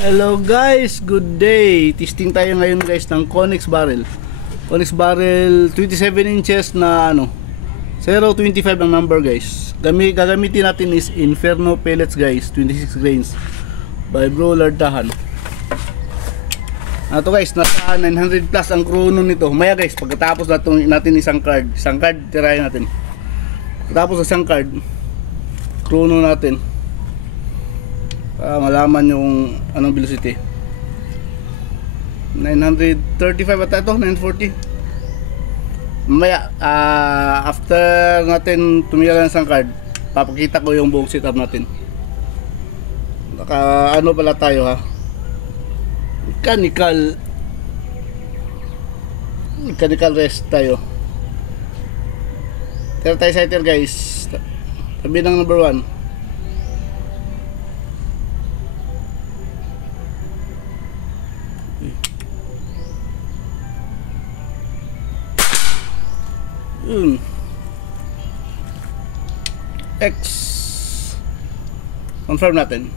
Hello guys, good day. Testing tayo ngayon guys ng Conex barrel. Conex barrel 27 inches na 025 ang number guys. Gagamitin natin is Inferno pellets guys, 26 grains by Bro Lardahan. Ito guys, nasa 900 plus ang chrono nito. Maya guys, pagkatapos natin isang card tirahin natin. Pagkatapos isang card, chrono natin. Malaman yung anong velocity. 935 ata ito, 940. Mamaya after natin tumira ng isang card, papakita ko yung buong setup natin. Ano pala tayo ha, mechanical rest tayo. Tira tayo sighter guys, tabi ng number 1. X confirm natin.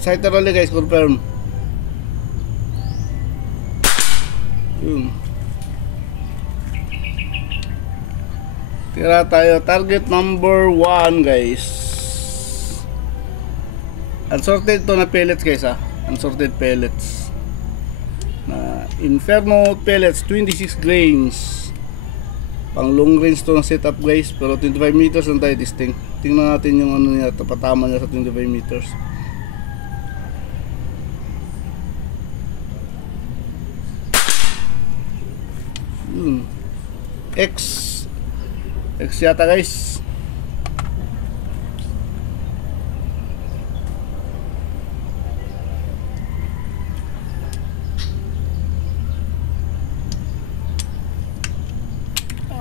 Sighter ulit guys, confirm. Tira tayo target number 1 guys. Unsorted to na pellets guys ha. Unsorted pellets na Inferno pellets 26 grains. Pang long range to ng setup guys, pero 25 meters lang tayo testing. Tingnan natin yung ano niya, patama niya sa 25 meters. X yata guys.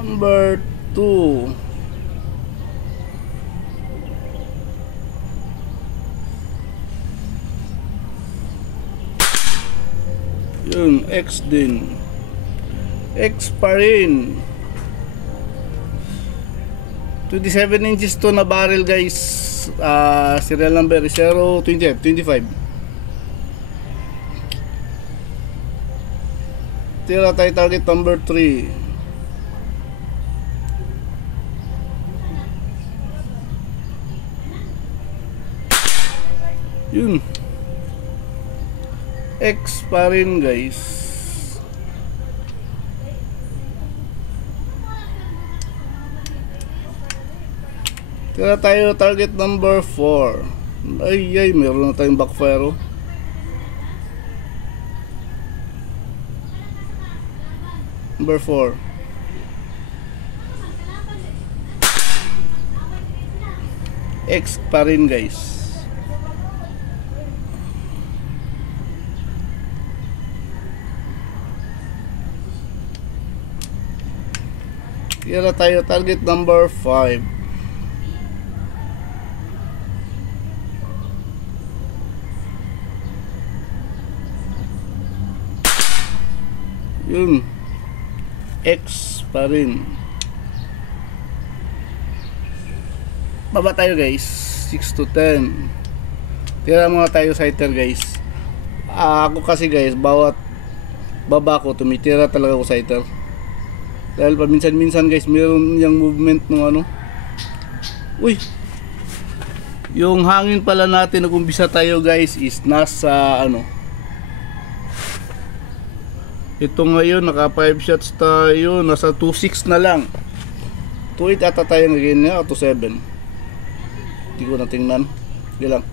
Number 2. Yun, X din. X pa rin. 27 inches to na barrel guys. Serial number 025. Tira tayo target number 3. Yun, X pa rin guys. Tira tayo target number 4. Ay, meron na tayong backfire oh. Number 4. X pa rin guys. Tira tayo target number 5. Yun, X pa rin. Baba tayo guys, 6 to 10. Tira muna tayo sighter guys. Ako kasi guys, bawat baba ko tumitira talaga ako sighter. Dahil paminsan-minsan guys, mayroon yung movement ng uy, yung hangin pala natin nag-umpisa tayo guys is nasa ito ngayon naka 5 shots tayo, nasa 2.6 na lang. 2.8 ata tayo ngayon niya, o 2.7. Hindi ko na tingnan. Hindi lang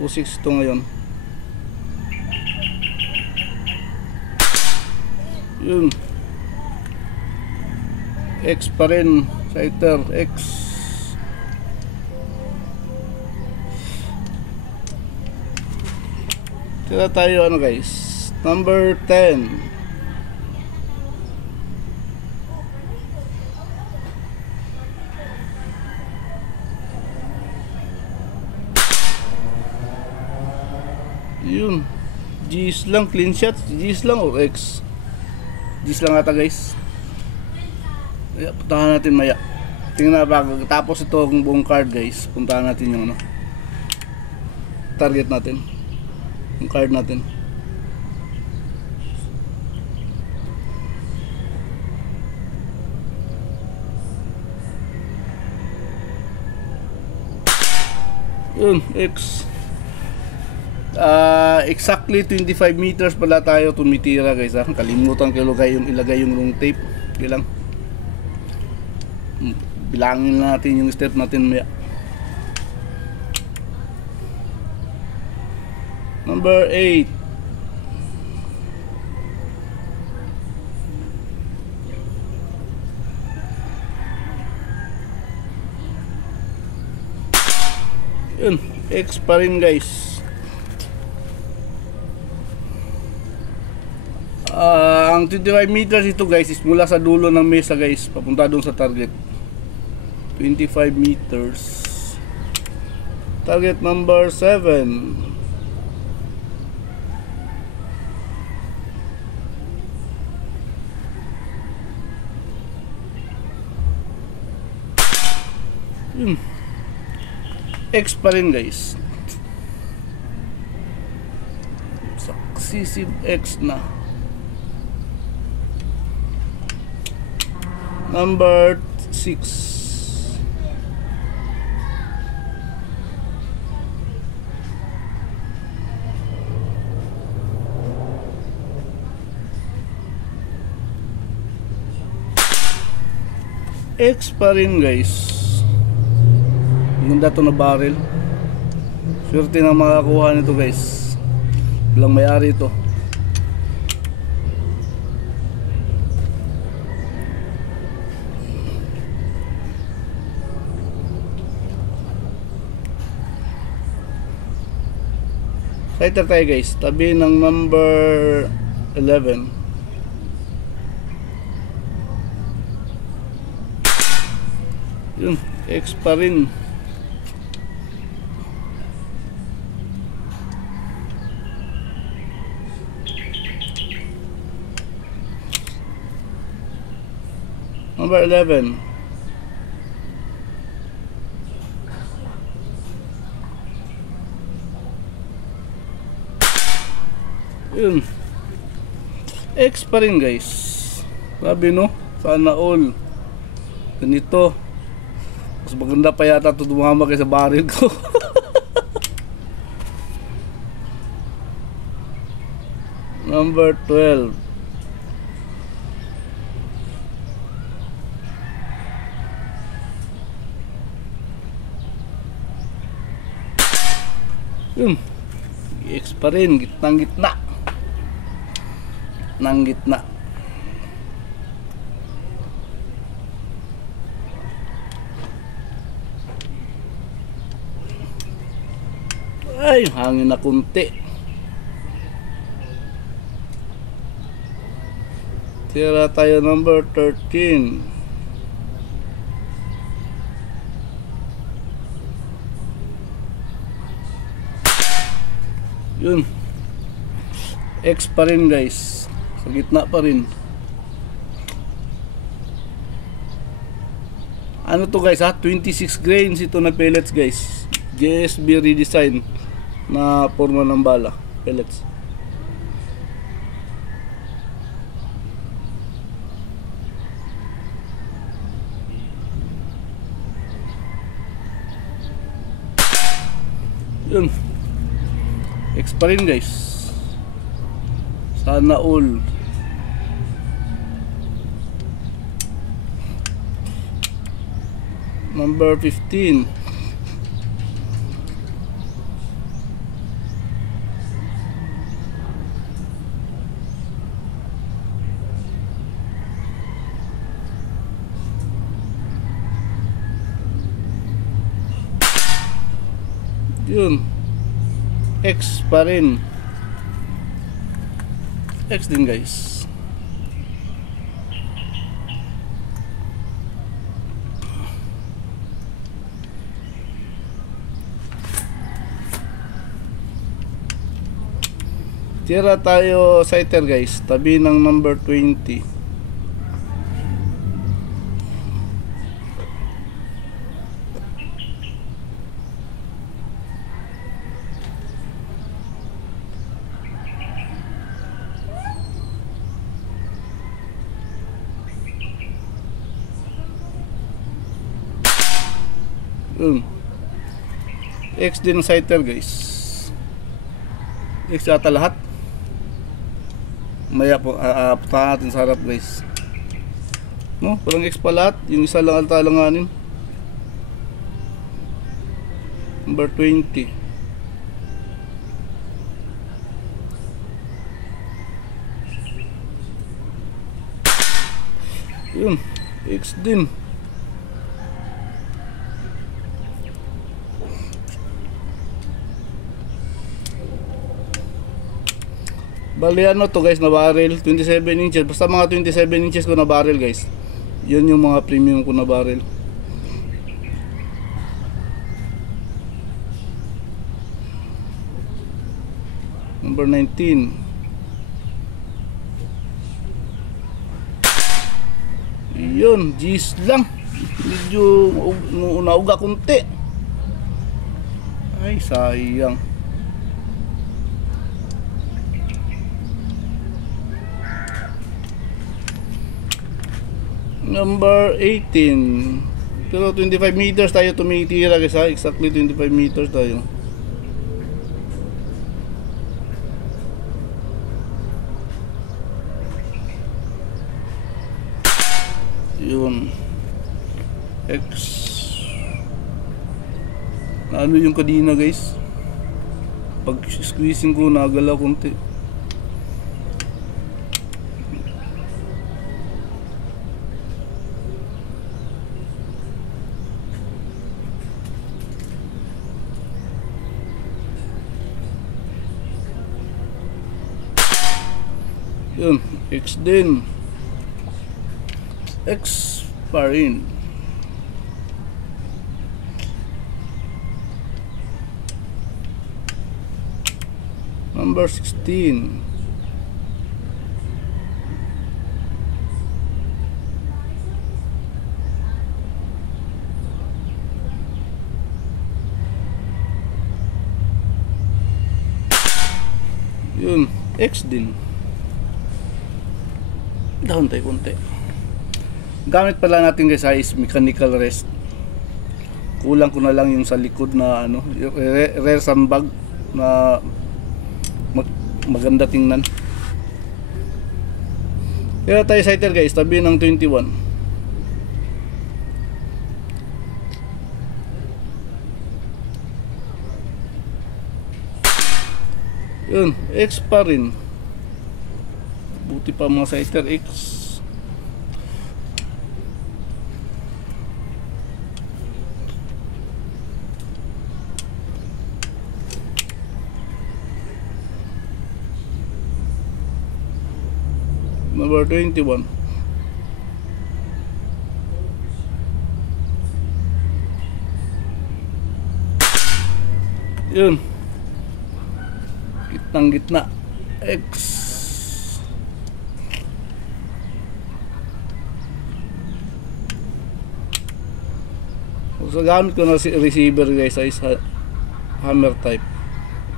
2.6 ito ngayon. Yun, X pa rin, sighter X. Tira tayo guys, number 10. Yun, G's lang, clean shots. G's lang o X? G's lang ata guys. Puntahan natin maya. Tingnan na tapos ito ang buong card guys. Puntahan natin yung ano, target natin, yung card natin. Yun, X. Exactly 25 meters pala tayo tumitira guys ha. Kalimutan ko ilagay yung long tape. Okay lang. Bilangin natin yung step natin maya. Number 8. Yun, X pa rin guys. Ang 25 meters ito guys is mula sa dulo ng mesa guys papunta doon sa target. 25 meters. Target number 7. X pa rin guys. Successive X na. Number 6. X pa rin guys. Ganda to na barrel. Swerte na makakuha nito guys. Walang may-ari ito. Sighter tayo guys. Tabi ng number 11. Yun, X pa rin. Number 11. Yun, X pa rin guys. Sabi no, sana all ganito. Mas maganda pa yata ito dumama kaysa baril ko. Number 12. Yun, X pa rin, gitnang gitna. Nang gitna. Ay, hangin na kunti. Tira tayo number 13. Yun, X pa rin guys. Sa gitna pa rin. Ano to guys ha? 26 grains ito na pellets guys. JSB redesign na forma ng bala. Pellets. Yun, X pa rin guys. Sana all. Number 15. Yun, X pa rin. X din guys. Tira tayo sighter guys, tabi ng number 20. X din ang sighter guys. X ata lahat. Maya po puntahan natin sa harap guys. No, parang X pa lahat. Yung isa lang ata langanin. Number 20. Yun, X din. Bali ano to guys, na barrel 27 inches. Basta mga 27 inches ko na barrel guys. Yun yung mga premium ko na barrel. Number 19. Yun, G's lang. Medyo nauga kunti. Ay sayang. Number 18. Pero 25 meters tayo tumitira guys ha. Exactly 25 meters tayo. Yun. X. Ano yung kadina guys? Pag squeezing ko nagalaw konti. Yun, X din. X pa rin. Number 16. Yun, X din. Down tayo konti. Gamit pala natin guys is mechanical rest. Kulang ko na lang yung sa likod na ano, rear sandbag na maganda tingnan. Kaya tayo sighter guys, tabi ng 21. Yun, X pa rin. Buti pa mga sighter X. Number 21. Yun, gitnang gitna X. So gamit ko na si receiver guys ay hammer type.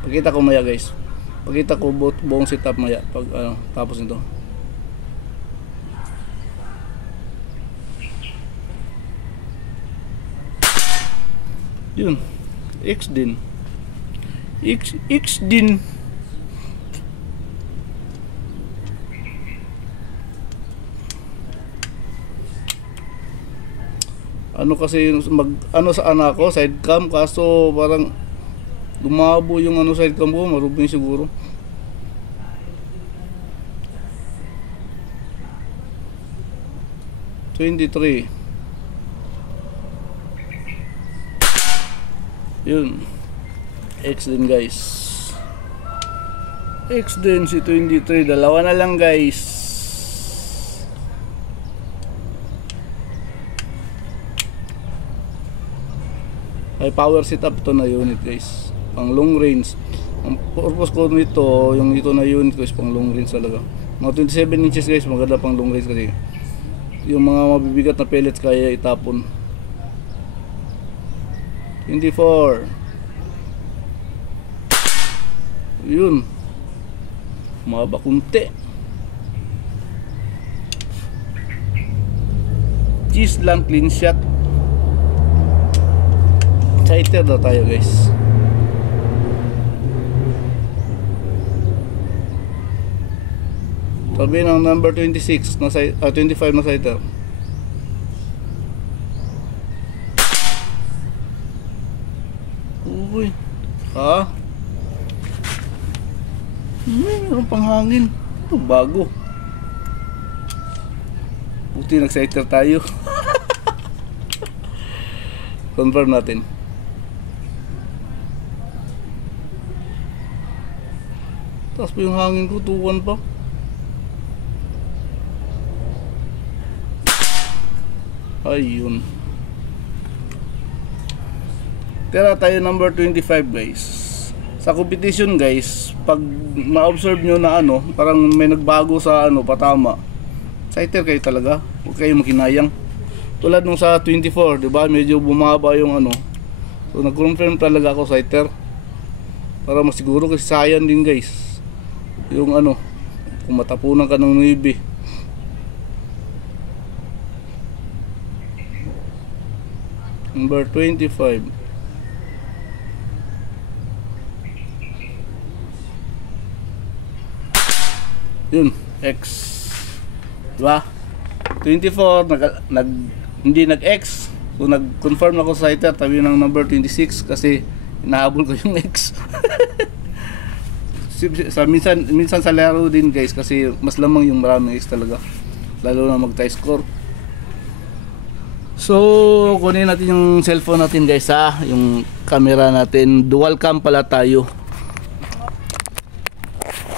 Pakita ko maya guys. Pakita ko buong setup maya pag tapos nito. Yun, X din. X din. Ano kasi ano sa anak ko side cam, kaso parang gumabo yung ano side cam ko, marubing siguro. $23. Yun, X din guys. X din si 23. Dalawa na lang guys. High power setup to na unit guys, pang long range. Ang purpose ko nito, yung ito na unit ko is pang long range talaga. Mga 27 inches guys, maganda pang long range kasi yung mga mabibigat na pellets kaya itapon. 24. Yun. Maba kunti. Cheese lang, clean shot. Sighter na tayo guys. Sabi ng number 26 na 25 na sighter. Uy. Ha? Mayroon pang hangin. Ito bago. Buti nag-sighter tayo. Confirm natin. Tapos pa yung hangin ko, 2-1 pa. Ayun. Tira tayo number 25 guys. Sa competition guys, pag ma-observe nyo na ano, parang may nagbago sa ano, patama, sighter kayo talaga. Huwag kayo makinayang. Tulad nung sa 24, diba? Medyo bumaba yung ano. So nag-confirm talaga ako sighter. Para masiguro kasi sayang din guys. Yung ano, kung matapunan ka ng 9. Number 25. Yun, X. Diba? 24, hindi nag-X. So nag-confirm ako sa sighter, tabi ng number 26 kasi inahabol ko yung X. minsan sa laro din guys kasi mas lamang yung maraming X talaga. Lalo na mag-tie score. So, kunin natin yung cellphone natin guys ha, yung camera natin, dual cam pala tayo.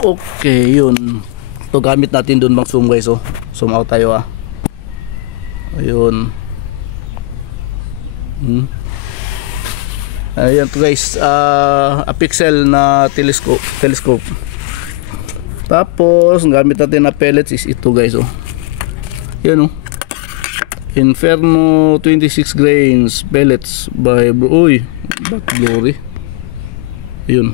Okay, yun. Ito gamit natin dun bang zoom guys, oh. Zoom out tayo ha. Ayun. Ayan to guys, a pixel na telescope. Tapos, gamit natin na pellets is ito guys, oh. Yan oh. Inferno 26 grains pellets by Uy, Black Glory. Yun.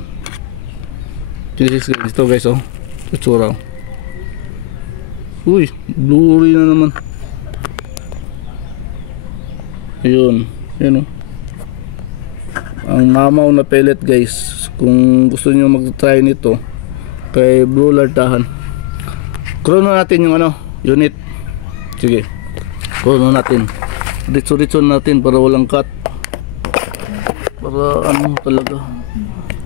26 grains ito guys, oh. Itsura. Uy, blurry na naman. Ayun. Yan, oh. Ang mamaw na pellet guys. Kung gusto niyo mag-try nito kay Blue Lartahan. Chrono natin yung ano, unit. Sige. Chrono natin. Ritso-ritso natin para walang cut. Para ano talaga.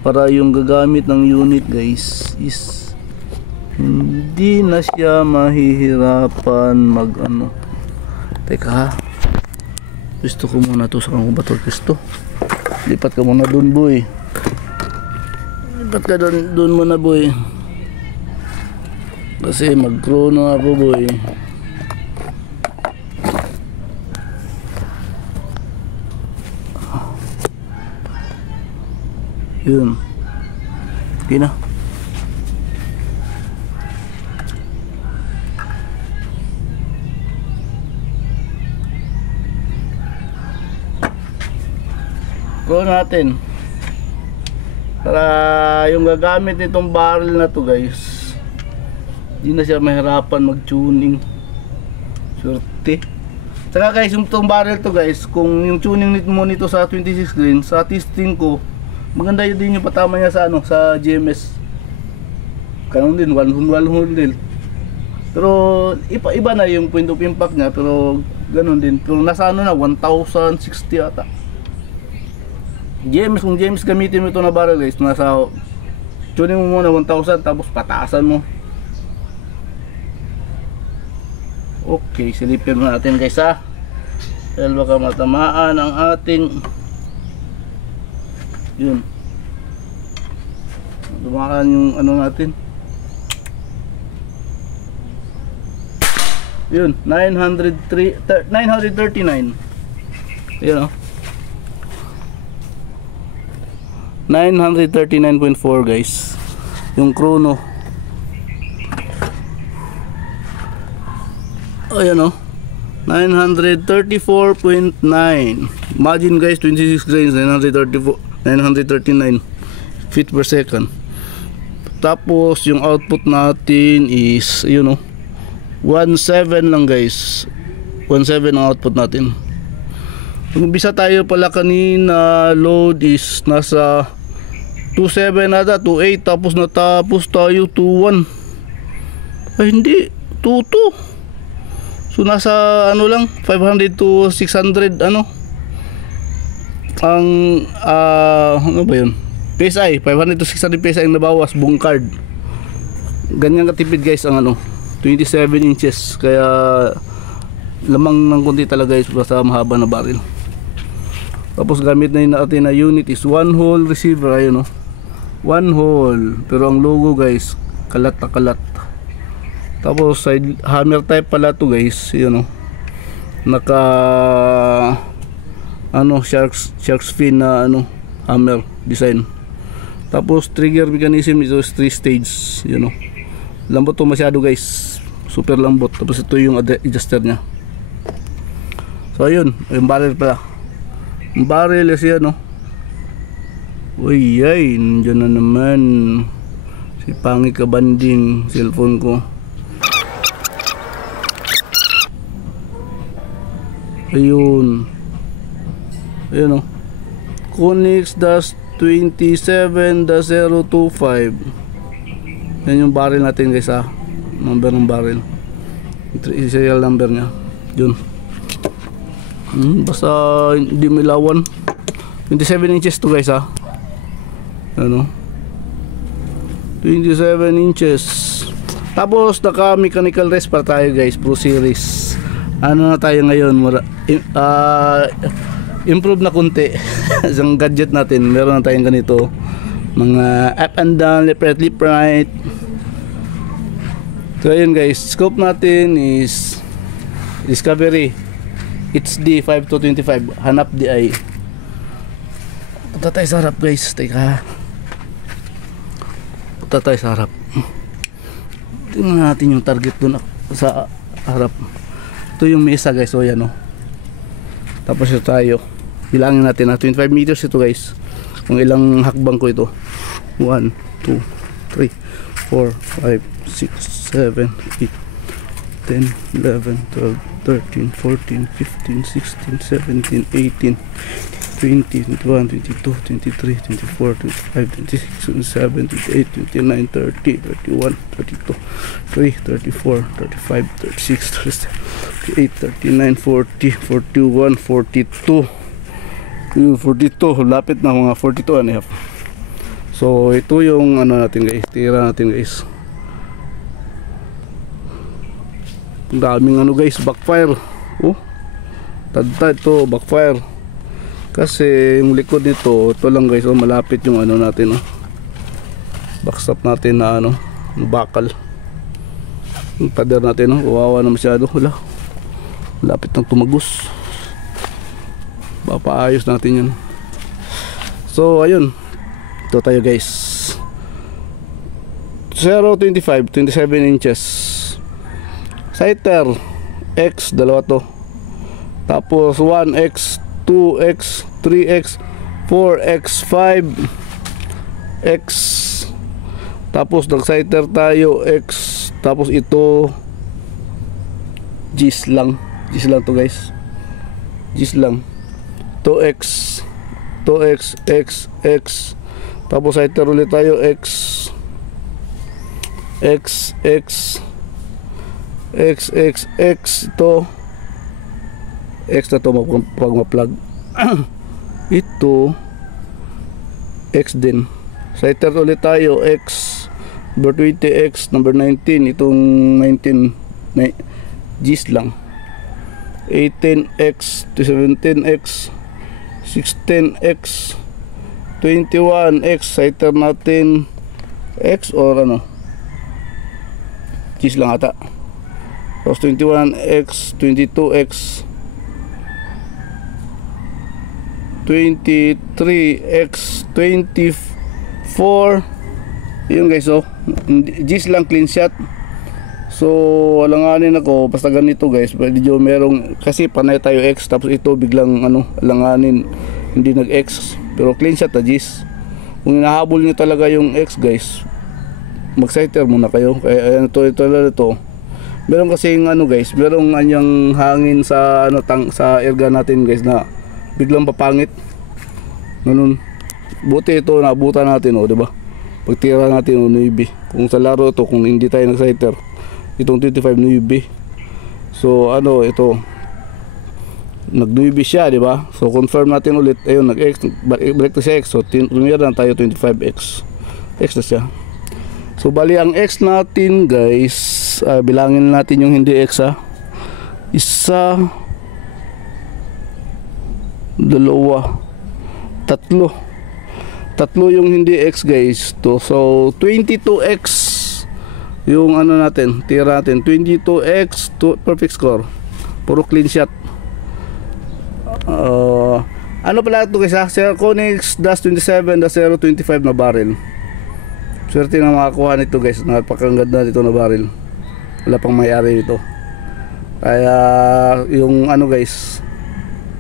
Para yung gagamit ng unit guys is hindi na siya mahihirapan mag ano. Teka ha. Gusto ko muna to sa kang bato gusto. Lipat ka muna dun boy. Lipat ka dun muna boy. Kasi mag-chrono ako boy. Yun. Okay na. Go natin. Para yung gagamit nitong barrel na to guys, hindi na siya mahirapan mag-tuning. Surte. Saka guys, yung itong barrel to guys, kung yung tuning mo nito sa 26 grain, sa testing ko, maganda yun din yung patama niya sa ano, sa GMS. Kanon din, one hole din. Pero iba na yung point of impact niya, pero ganun din. Pero nasa ano na, 1060 ata. GMS, kung GMS gamitin mo ito na barrel guys, nasa tuning mo muna 1000 tapos pataasan mo. Okay, silipin mo natin guys ha. Dahil baka matamaan ang ating yun. Tumakan yung ano natin. Yun, 939. Yun oh. 939.4 guys yung chrono. Ayan o, 934.9. Imagine guys, 26 grains, 939 feet per second. Tapos yung output natin is yun o, 1.7 lang guys. 1.7 ang output natin. Umpisa tayo pala kanina, load is nasa 2.7 ata, 2.8, tapos natapos tayo 2.1. Ay hindi, 2.2. So nasa ano lang, 500 to 600 ano ang ano ba yun, PSI, 500 to 600 PSI ang nabawas, buong card. Ganyan katipid guys ang ano, 27 inches, kaya lamang ng konti talaga guys basta mahaba na barrel. Tapos gamit na yun natin na unit is 1 hole receiver, ayun o, 1 hole, pero ang logo guys kalat na kalat. Tapos side hammer type pala to guys, yun o, naka ano shark's fin na ano hammer design. Tapos trigger mechanism ito is 3 stage, yun o, lambot to masyado guys, super lambot. Tapos ito yung adjuster nya. So ayun, yung barrel pala, yung barrel is yan o. Uy ay, nandiyan na naman si Pangi Kabanding, cellphone ko. Ayun, ayun o, Konix-27-025. yan yung barrel natin guys ha, number ng barrel, serial number nya yun. Basta hindi milawan. 27 inches to guys ha, ano, 27 inches. Tapos naka mechanical rest para tayo guys, Pro Series. Ano na tayo ngayon, improve na kunti sa gadget natin. Meron na tayong ganito, mga up and down, left right, left right. So ayun guys, scope natin is Discovery HD 5-25, hanap di ay. Punta tayo sa harap guys, teka, punta tayo sa harap. Tingnan natin yung target dun sa harap. Ito yung mesa guys, so yan o. Tapos ito tayo, bilangin natin na 25 meters ito guys, kung ilang hakbang ko ito. 1, 2, 3, 4, 5, 6, 7, 8, 10, 11, 12, 13, 14, 15, 16, 17, 18, 20, 21, 22, 23, 24, 25, 26, 27, 28, 29, 30, 31, 32, 3, 34, 35, 36, 37, 38, 39, 40, 41, 42. 42, lapit na mga 42 and a half. So ito yung ano natin guys, tira natin guys. Ang daming ano guys, backfire. Oh, tad to backfire. Kasi yung likod nito, ito lang guys, oh, malapit yung ano natin, oh, backstop natin na ano, bakal. Yung pader natin, oh, kawawa na masyado, wala, malapit ng tumagos. Papaayos natin yan. So ayun, ito tayo guys, 0.25, 27 inches Scyther X, dalawa to. Tapos 1X, 2X, 3X, 4X, 5X. Tapos nag-Scyther tayo X. Tapos ito G's lang to guys, G's lang. 2X, 2X, X, X. Tapos Scyther ulit tayo X, X, X, X, X, X. Ito X na to pag ma-plug. Ito X din. Scyther ulit tayo X, number 20X, number 19. Itong 19 G's lang. 18X to 17X, 16X, 21X. Scyther natin X or ano, G's lang ata. Tapos 21X, 22X, 23x24. Yun guys, oh. Gis lang, clean shot. So alanganin ako basta ganito guys, medyo merong kasi panay tayo X, tapos ito biglang alanganin hindi nag-X, pero clean shot na Gis. Kung hinahabol nyo talaga yung X guys, mag-sighter muna kayo. Kaya ito meron kasing guys, merong anyang hangin sa sa airgun natin guys na biglang papangit ganun. Buti ito nabutan natin, di ba? Pagtira natin Navy. Kung sa laro ito, kung hindi tayo nag-sighter, itong 25 Navy. So ito nag-Navy siya, di ba? So confirm natin ulit, ayun nag-X, balik to siya X. So tumira na tayo 25X. X na siya. So bali ang X natin guys, bilangin natin yung hindi X ha. Isa, dalawa, tatlo yung hindi X guys to. So 22X yung natin, tira natin 22X to perfect score, puro clean shot. Pala ito guys ha, Serconix -27-025 na barrel. Swerte na makakuha nito guys, napakaganda nito na barrel, wala pang may-ari nito. Kaya yung guys,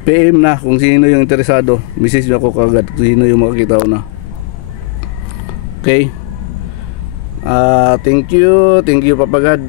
PM na kung sino yung interesado, message nyo ako kagad kung sino yung makakita ko na. Okay, thank you Papagad.